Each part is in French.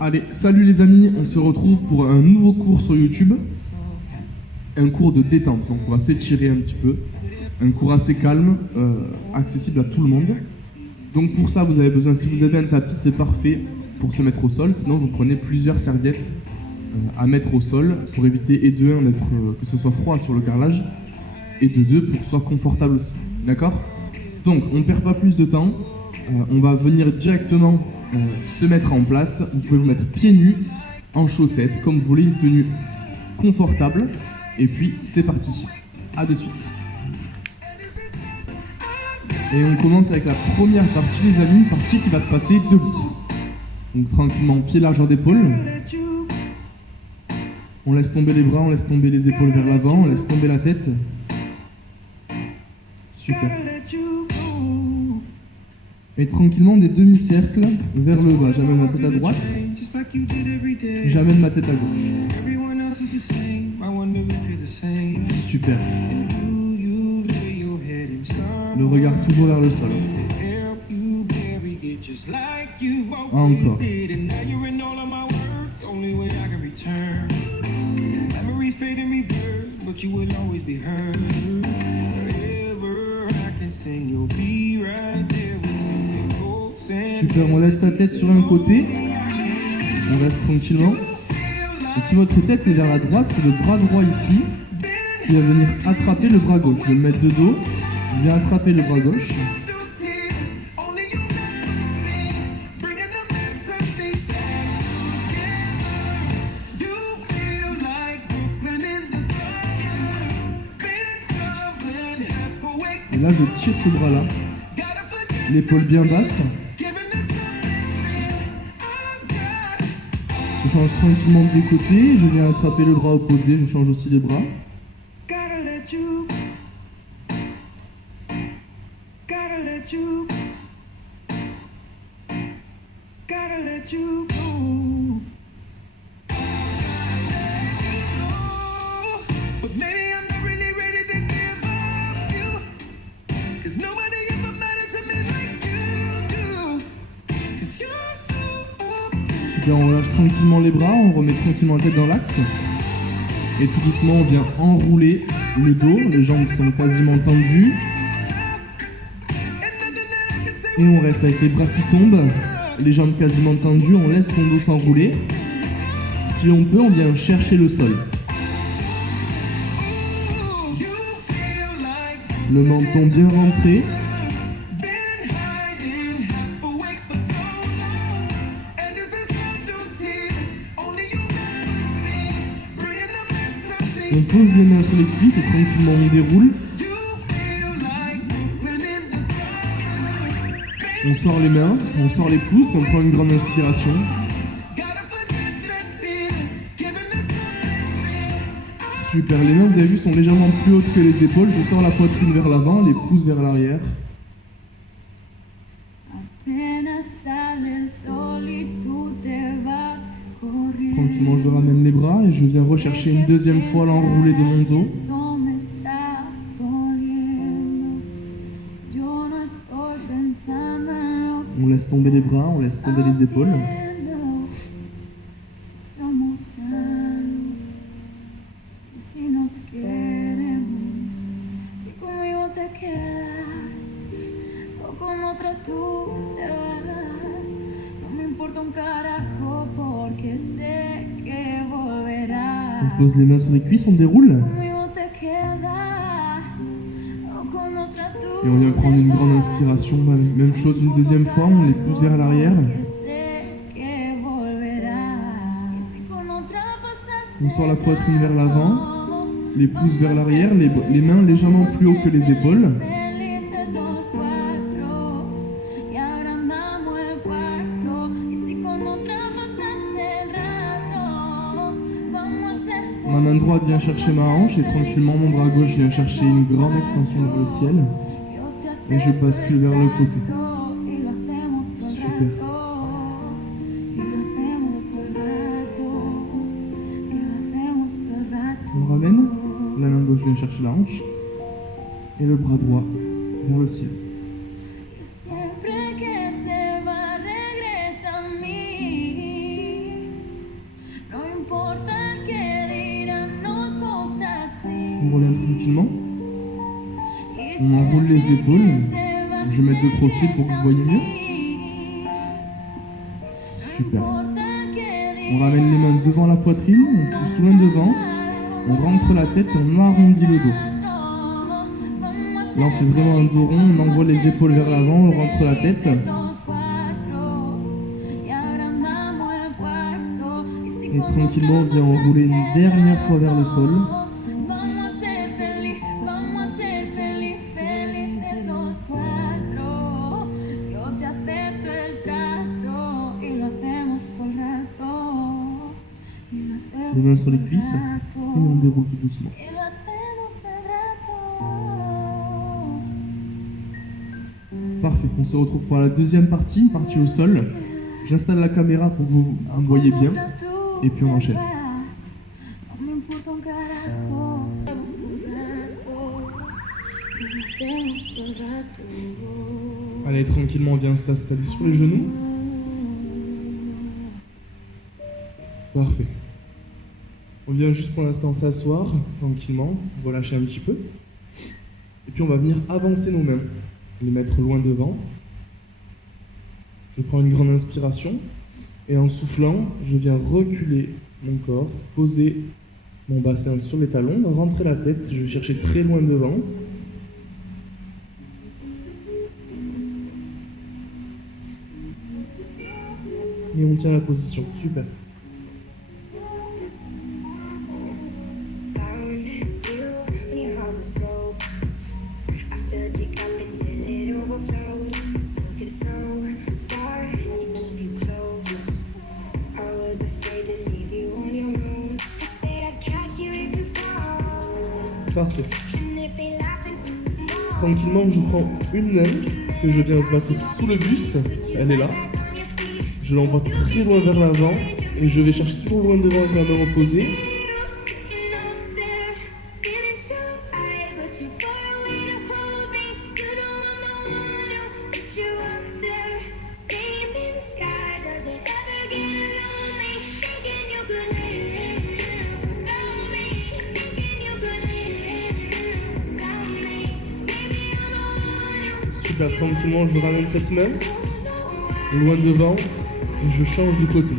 Allez, salut les amis, on se retrouve pour un nouveau cours sur YouTube. Un cours de détente, donc on va s'étirer un petit peu. Un cours assez calme, accessible à tout le monde. Donc pour ça, vous avez besoin, si vous avez un tapis, c'est parfait pour se mettre au sol. Sinon, vous prenez plusieurs serviettes à mettre au sol pour éviter, et de un, que ce soit froid sur le carrelage, et de deux, pour que ce soit confortable aussi. D'accord? Donc, on ne perd pas plus de temps. On va venir directement se mettre en place. Vous pouvez vous mettre pieds nus, en chaussettes, comme vous voulez, une tenue confortable. Et puis, c'est parti. À de suite. Et on commence avec la première partie, les amis, une partie qui va se passer debout. Donc, tranquillement, pied largeur d'épaule. On laisse tomber les bras, on laisse tomber les épaules vers l'avant, on laisse tomber la tête. Super. Et tranquillement des demi-cercles vers le bas. J'amène ma tête à droite. J'amène ma tête à gauche. Super. Le regard toujours vers le sol. Encore. Super, on laisse sa tête sur un côté. On reste tranquillement. Et si votre tête est vers la droite, c'est le bras droit ici qui va venir attraper le bras gauche. Je vais me mettre de dos. Je viens attraper le bras gauche. Et là, je tire ce bras-là. L'épaule bien basse. Je change tranquillement des côtés. Je viens attraper le bras opposé. Je change aussi les bras. Bien, on lâche tranquillement les bras, on remet tranquillement la tête dans l'axe. Et tout doucement, on vient enrouler le dos, les jambes sont quasiment tendues. Et on reste avec les bras qui tombent, les jambes quasiment tendues, on laisse son dos s'enrouler. Si on peut, on vient chercher le sol. Le menton bien rentré. On pose les mains sur les cuisses et tranquillement on déroule. On sort les mains, on sort les pouces, on prend une grande inspiration. Super, les mains, vous avez vu, sont légèrement plus hautes que les épaules. Je sors la poitrine vers l'avant, les pouces vers l'arrière. Tranquillement, je ramène les bras et je viens rechercher une deuxième fois l'enroulé de mon dos. On laisse tomber les bras, on laisse tomber les épaules. On pose les mains sur les cuisses, on déroule. Et on vient prendre une grande inspiration. Même chose une deuxième fois, on les pousse vers l'arrière. On sort la poitrine vers l'avant, les pouces vers l'arrière, les mains légèrement plus haut que les épaules. Ma main droite vient chercher ma hanche et tranquillement mon bras gauche vient chercher une grande extension vers le ciel. Et je bascule vers le côté. Super. On ramène. La main gauche vient chercher la hanche. Et le bras droit vers le ciel. revient tranquillement. On enroule les épaules. Je vais mettre de profil pour que vous voyez mieux. Super. On ramène les mains devant la poitrine, on pousse loin devant, on rentre la tête et on arrondit le dos. Là on fait vraiment un dos rond, on envoie les épaules vers l'avant, on rentre la tête. Et tranquillement on vient enrouler une dernière fois vers le sol. Les mains sur les cuisses et on déroule tout doucement. Parfait, on se retrouve pour la deuxième partie au sol. J'installe la caméra pour que vous me voyez bien et puis on enchaîne. Allez, tranquillement, on vient s'installer sur les genoux. Parfait. On vient juste pour l'instant s'asseoir tranquillement, relâcher un petit peu. Et puis on va venir avancer nos mains, les mettre loin devant. Je prends une grande inspiration et en soufflant, je viens reculer mon corps, poser mon bassin sur les talons, rentrer la tête, je vais chercher très loin devant. Et on tient la position, super. Parfait. Tranquillement, je prends une main que je viens placer sous le buste, elle est là. Je l'envoie très loin vers l'avant et je vais chercher toujours loin devant avec la main opposée. Super, tranquillement, je ramène cette main loin devant et je change de côté.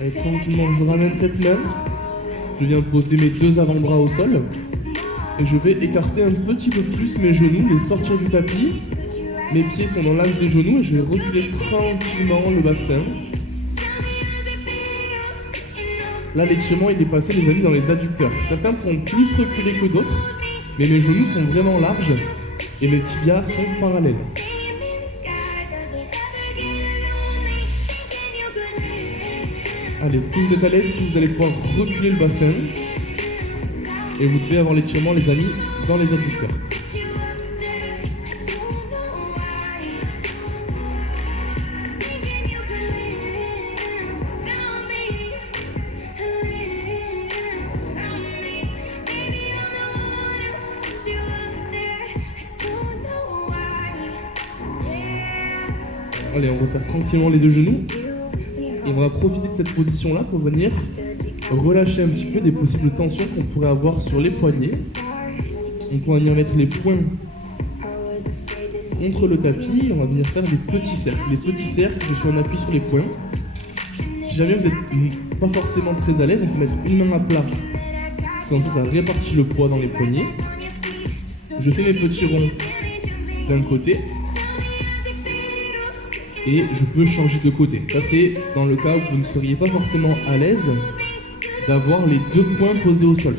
Allez, tranquillement, je ramène cette main, je viens poser mes deux avant-bras au sol et je vais écarter un petit peu plus mes genoux, les sortir du tapis. Mes pieds sont dans l'axe des genoux et je vais reculer tranquillement le bassin. Là, l'étirement il est passé, les amis, dans les adducteurs. Certains sont plus reculés que d'autres, mais mes genoux sont vraiment larges et mes tibias sont parallèles. Allez, plus vous êtes à l'aise, plus vous allez pouvoir reculer le bassin. Et vous devez avoir l'étirement, les amis, dans les adducteurs. Allez, on resserre tranquillement les deux genoux. Et on va profiter de cette position-là pour venir relâcher un petit peu des possibles tensions qu'on pourrait avoir sur les poignets. On pourra venir mettre les poings contre le tapis et on va venir faire des petits cercles. Les petits cercles, je suis en appui sur les poings. Si jamais vous n'êtes pas forcément très à l'aise, on peut mettre une main à plat. Comme ça répartit le poids dans les poignets. Je fais mes petits ronds d'un côté. Et je peux changer de côté. Ça c'est dans le cas où vous ne seriez pas forcément à l'aise d'avoir les deux poings posés au sol.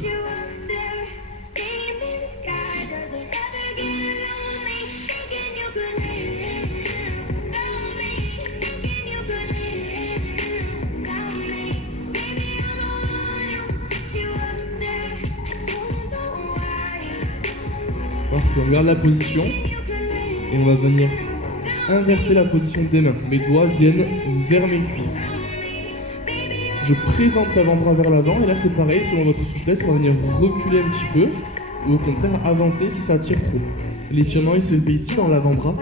Parfait. plus. On garde la position et on va venir inverser la position des mains. Mes doigts viennent vers mes cuisses. Je présente l'avant-bras vers l'avant et là c'est pareil, selon votre souplesse, on va venir reculer un petit peu ou au contraire avancer si ça tire trop. L'étirement il se fait ici dans l'avant-bras.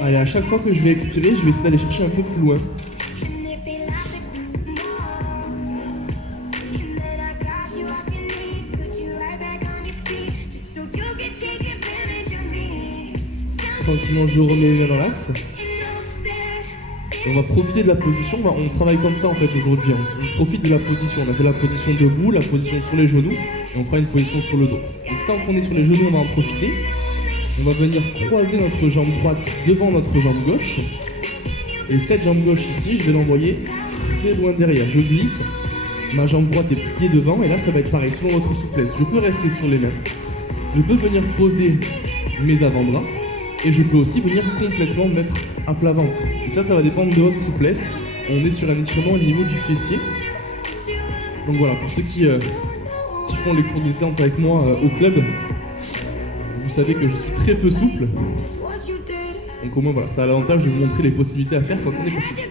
Allez, à chaque fois que je vais expirer, je vais essayer d'aller chercher un peu plus loin. Tranquillement, je remets les mains dans l'axe. On va profiter de la position, on travaille comme ça en fait aujourd'hui. On profite de la position. On a fait la position debout, la position sur les genoux, et on fera une position sur le dos. Donc tant qu'on est sur les genoux, on va en profiter. On va venir croiser notre jambe droite devant notre jambe gauche. Et cette jambe gauche ici, je vais l'envoyer très loin derrière. Je glisse, ma jambe droite est pliée devant, et là ça va être pareil, selon votre souplesse. Je peux rester sur les mains. Je peux venir poser mes avant-bras. Et je peux aussi venir complètement mettre à plat ventre. Et ça va dépendre de votre souplesse. On est sur un étirement au niveau du fessier. Donc voilà, pour ceux qui font les cours de détente avec moi au club, vous savez que je suis très peu souple. Donc au moins voilà, ça a l'avantage de vous montrer les possibilités à faire quand on est pas souple.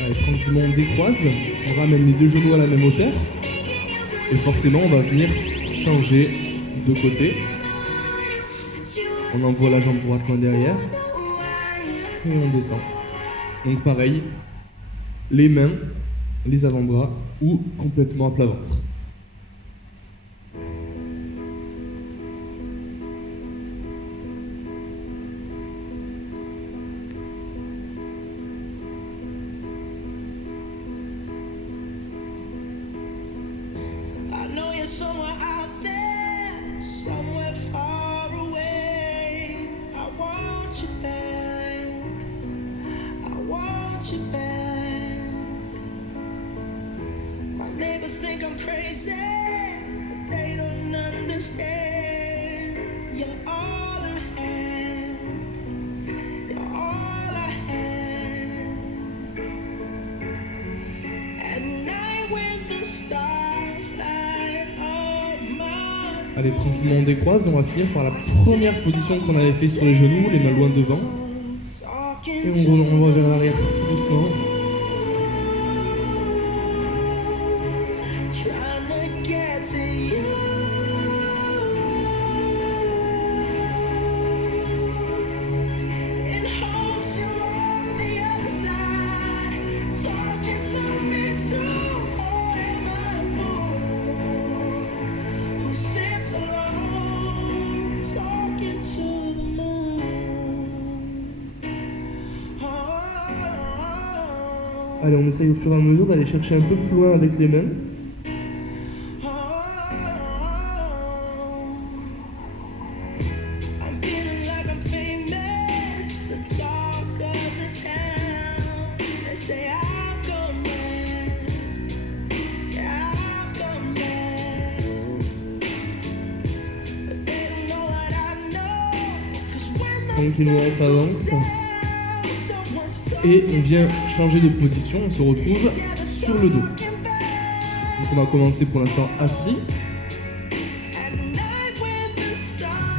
Allez, tranquillement on décroise, on ramène les deux genoux à la même hauteur et forcément on va venir changer de côté. On envoie la jambe droite loin derrière et on descend. Donc pareil, les mains, les avant-bras ou complètement à plat ventre. Somewhere out there, somewhere far away. I want you back. I want you back. My neighbors think I'm crazy, but they don't understand. You're all I had. You're all I had. At night when the stars light. Allez, tranquillement on décroise et on va finir par la première position qu'on avait fait sur les genoux, les mains loin devant. Et on va vers l'arrière tout doucement. Allez, on essaye au fur et à mesure d'aller chercher un peu plus loin avec les mains. Tranquillement, on s'avance. Et on vient changer de position, on se retrouve sur le dos. Donc on va commencer pour l'instant assis.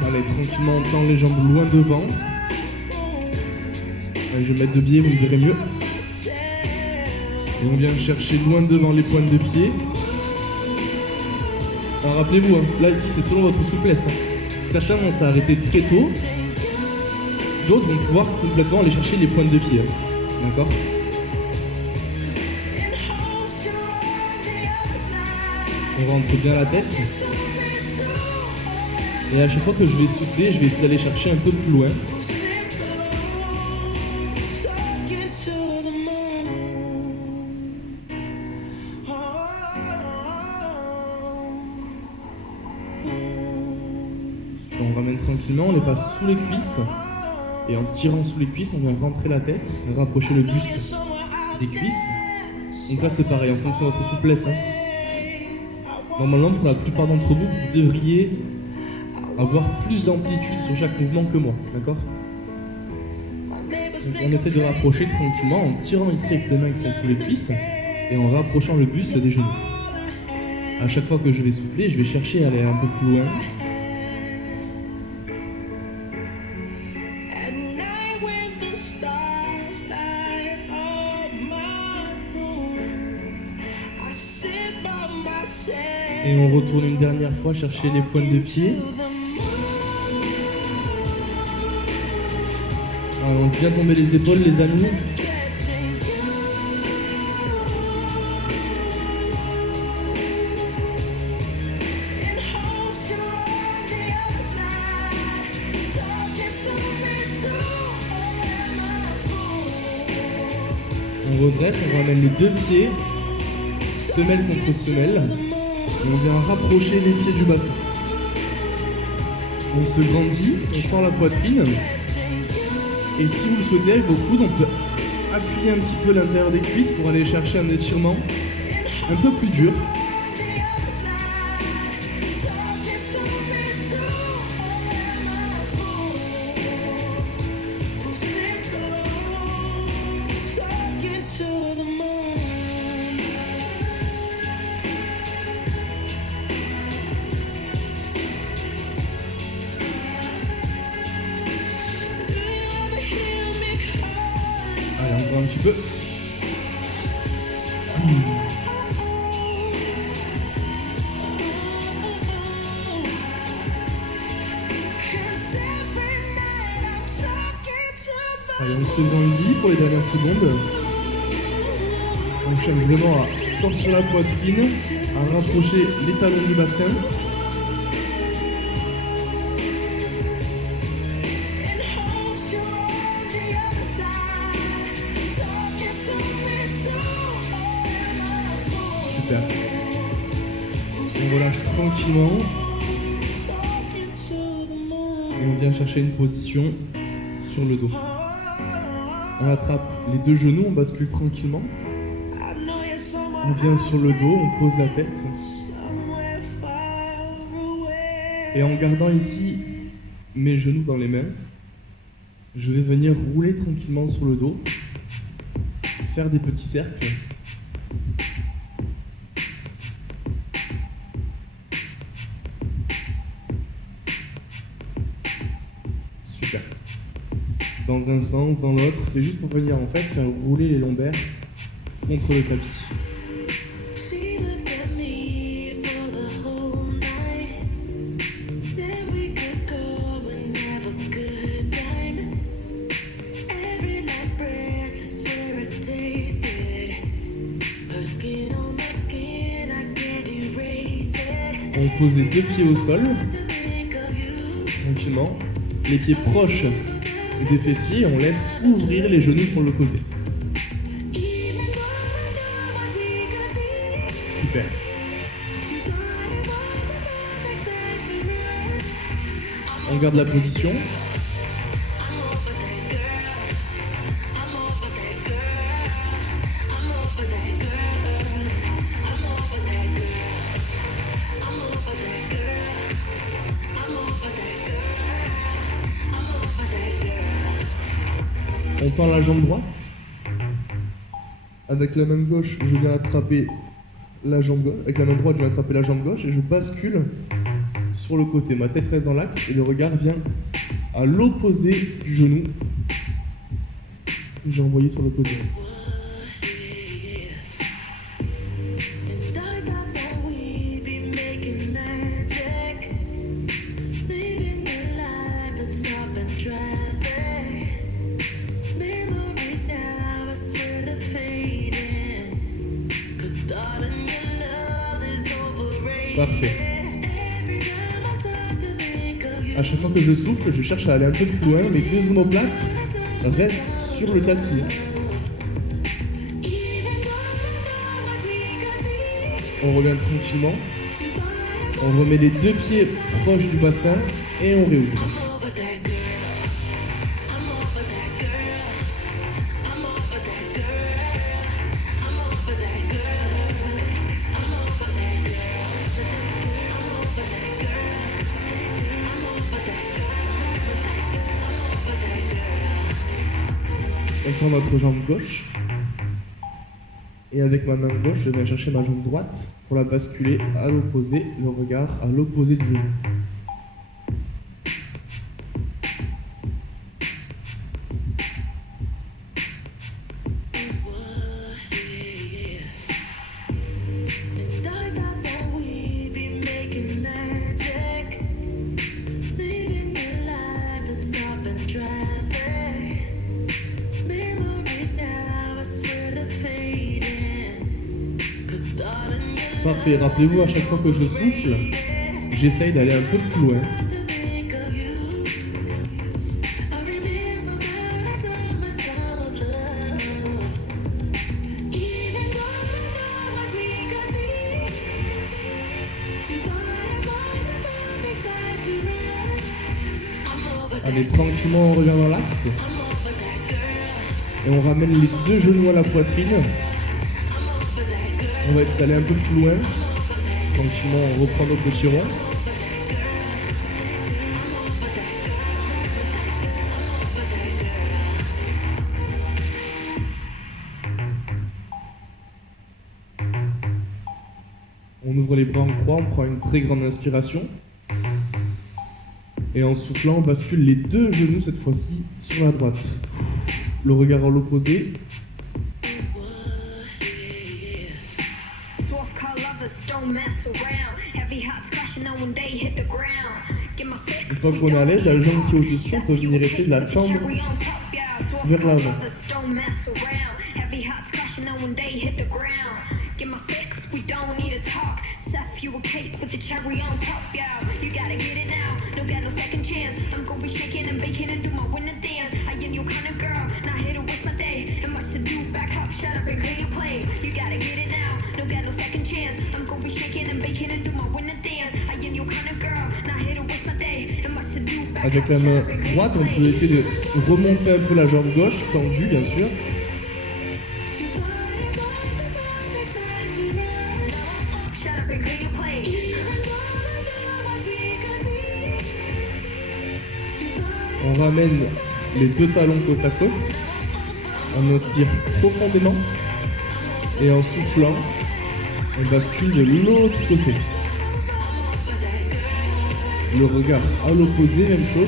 Allez, tranquillement on tend les jambes loin devant. Allez, je vais mettre de biais, vous me verrez mieux. Et on vient chercher loin devant les pointes de pied. Alors rappelez-vous, là ici c'est selon votre souplesse. Certains vont s'arrêter très tôt. D'autres vont pouvoir complètement aller chercher les pointes de pied. D'accord ? On rentre bien la tête. Et à chaque fois que je vais souffler, je vais essayer d'aller chercher un peu plus loin. tranquillement, on les passe sous les cuisses. Et en tirant sous les cuisses, on vient rentrer la tête, rapprocher le buste des cuisses. Donc là c'est pareil, en fonction de votre souplesse. Hein. Normalement, pour la plupart d'entre vous, vous devriez avoir plus d'amplitude sur chaque mouvement que moi, d'accord? On essaie de rapprocher tranquillement en tirant ici avec les mains qui sont sous les cuisses et en rapprochant le buste des genoux. À chaque fois que je vais souffler, je vais chercher à aller un peu plus loin. At night when the stars light up my room, I sit by myself. Et on retourne une dernière fois chercher les pointes de pied. Alors, on vient tomber les épaules, les amis. On redresse, on ramène les deux pieds, semelle contre semelle, et on vient rapprocher les pieds du bassin. On se grandit, on sent la poitrine, et si vous le souhaitez, avec vos coudes, on peut appuyer un petit peu l'intérieur des cuisses pour aller chercher un étirement un peu plus dur. Allez, encore un petit peu. Allez, on se grandit pour les dernières secondes. On cherche vraiment à sortir la poitrine, à rapprocher les talons du bassin. Super. On relâche tranquillement. Et on vient chercher une position sur le dos. On attrape les deux genoux, on bascule tranquillement. On vient sur le dos, on pose la tête. Et en gardant ici mes genoux dans les mains, je vais venir rouler tranquillement sur le dos, faire des petits cercles. Super. Dans un sens, dans l'autre, c'est juste pour venir en fait faire rouler les lombaires contre le tapis. On pose les deux pieds au sol, tranquillement, les pieds proches des fessiers, on laisse ouvrir les genoux pour le côté. Super. On garde la position. On tend la jambe droite. Avec la main gauche, je viens attraper la jambe gauche. Avec la main droite, je viens attraper la jambe gauche et je bascule sur le côté. Ma tête reste dans l'axe et le regard vient à l'opposé du genou. J'ai envoyé sur le côté. Parfait. À chaque fois que je souffle, je cherche à aller un peu plus loin. Mes deux omoplates restent sur le tapis. On revient tranquillement. On remet les deux pieds proches du bassin et on réouvre. prend notre jambe gauche. Et avec ma main gauche, je viens chercher ma jambe droite pour la basculer à l'opposé, le regard à l'opposé du genou. Parfait, rappelez-vous, à chaque fois que je souffle, j'essaye d'aller un peu plus loin. Allez, tranquillement, on revient dans l'axe. Et on ramène les deux genoux à la poitrine. On va essayer d'aller un peu plus loin. Tranquillement, on reprend notre petit rond. On ouvre les bras en croix, on prend une très grande inspiration. Et en soufflant, on bascule les deux genoux cette fois-ci sur la droite. Le regard à l'opposé. Une fois qu'on est à l'aise, la jambe qui est au-dessus, on peut venir essayer de la tendre vers l'avant. Avec la main droite, on peut essayer de remonter un peu la jambe gauche, tendue bien sûr. On ramène les deux talons côte à côte. On inspire profondément. Et en soufflant, on bascule de l'autre côté. Le regard à l'opposé, même chose.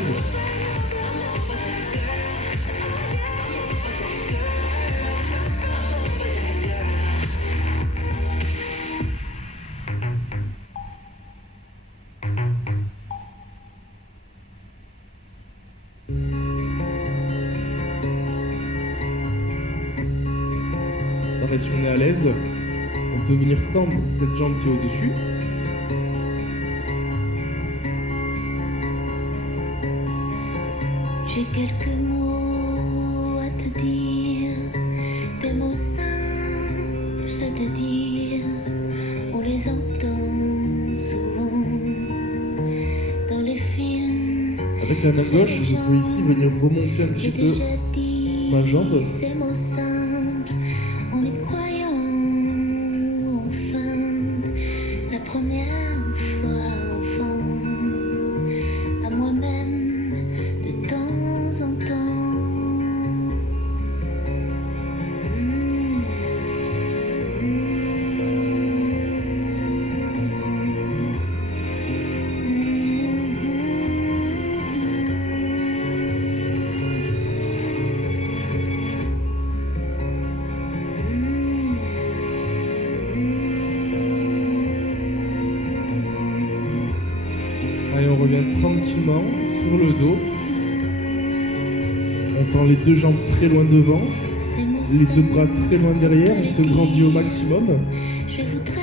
Pareil, si on est à l'aise, on peut venir tendre cette jambe qui est au-dessus. J'ai quelques mots à te dire, des mots simples à te dire, on les entend souvent dans les films. Avec la main gauche, je peux ici venir remonter un petit peu ma jambe. Ces mots simples, en les croyant ou en feinte, la première fois enfant, à moi-même de temps en temps. Allez, on revient tranquillement sur le dos. On tend les deux jambes très loin devant, les deux bras très loin derrière, on se grandit au maximum. Je voudrais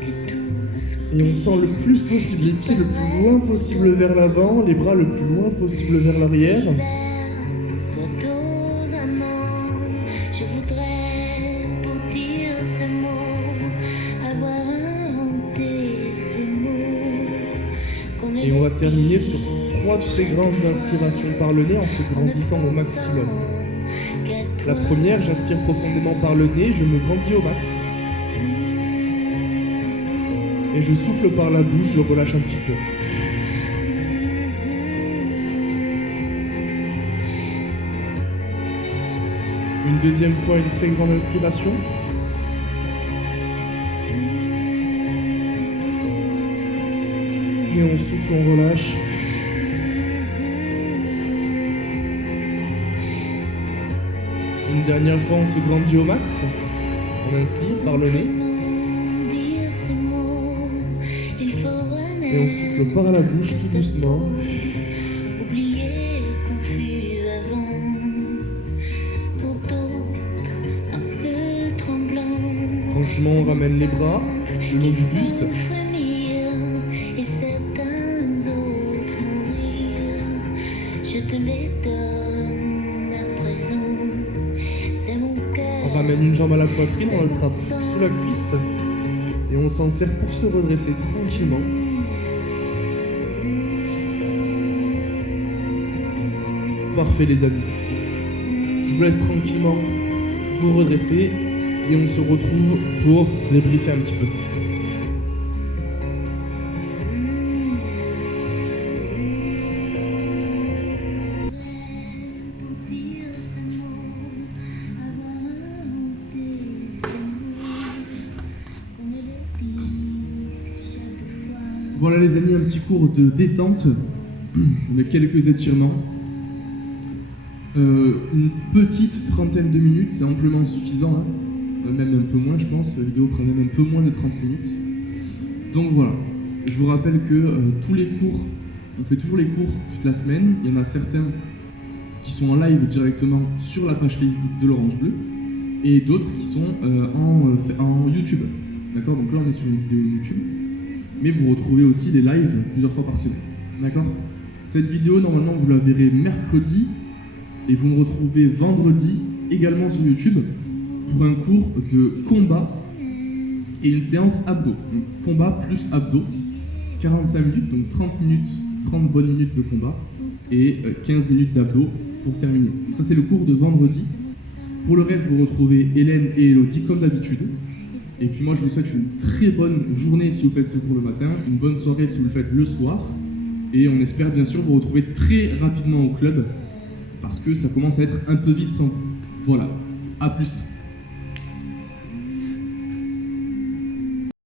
que tout soit Et on tend le plus possible, les pieds le plus loin possible vers l'avant, les bras le plus loin possible vers l'arrière. soit aux amants. Je voudrais, pour dire ces mots, avoir inventé ces mots. Qu'on ait Et on va terminer sur 3 très grandes inspirations par le nez en se grandissant au maximum. La première, j'inspire profondément par le nez, je me grandis au max. Et je souffle par la bouche, je relâche un petit peu. Une deuxième fois, une très grande inspiration. Et on souffle, on relâche. Une dernière fois, on se grandit au max. On inspire par le nez. Dire ces mots, il faut Et on souffle par la bouche tout doucement. oublier qu'on fut avant. Pour d'autres, un peu tremblant. Tranquillement, on ramène les bras le long du buste. Frémir, et certains autres mourir. Je te les donne à présent. C'est mon cœur. On ramène une jambe à la poitrine, on l'attrape sous la cuisse. Et on s'en sert pour se redresser tranquillement. Parfait les amis. Je vous laisse tranquillement vous redresser et on se retrouve pour débriefer un petit peu ça. Dire ces mots, avoir inventé ces mots, qu'on me le dise chaque fois. Voilà les amis, un petit cours de détente, avec quelques étirements. Une petite trentaine de minutes, c'est amplement suffisant, hein. Même un peu moins je pense, la vidéo fera même un peu moins de 30 minutes. Donc voilà, je vous rappelle que tous les cours, on fait toujours les cours toute la semaine, il y en a certains qui sont en live directement sur la page Facebook de l'Orange Bleu, et d'autres qui sont en YouTube. D'accord, donc là on est sur une vidéo YouTube, mais vous retrouvez aussi les lives plusieurs fois par semaine. D'accord. Cette vidéo, normalement, vous la verrez mercredi, et vous me retrouvez vendredi, également sur YouTube, pour un cours de combat et une séance abdos. Donc, combat plus abdos, 45 minutes, donc 30 minutes, 30 bonnes minutes de combat, et 15 minutes d'abdos pour terminer. Donc ça, c'est le cours de vendredi. Pour le reste, vous retrouvez Hélène et Elodie, comme d'habitude. Et puis moi, je vous souhaite une très bonne journée si vous faites ce cours le matin, une bonne soirée si vous le faites le soir. Et on espère bien sûr vous retrouver très rapidement au club, parce que ça commence à être un peu vite sans vous. Voilà, à plus.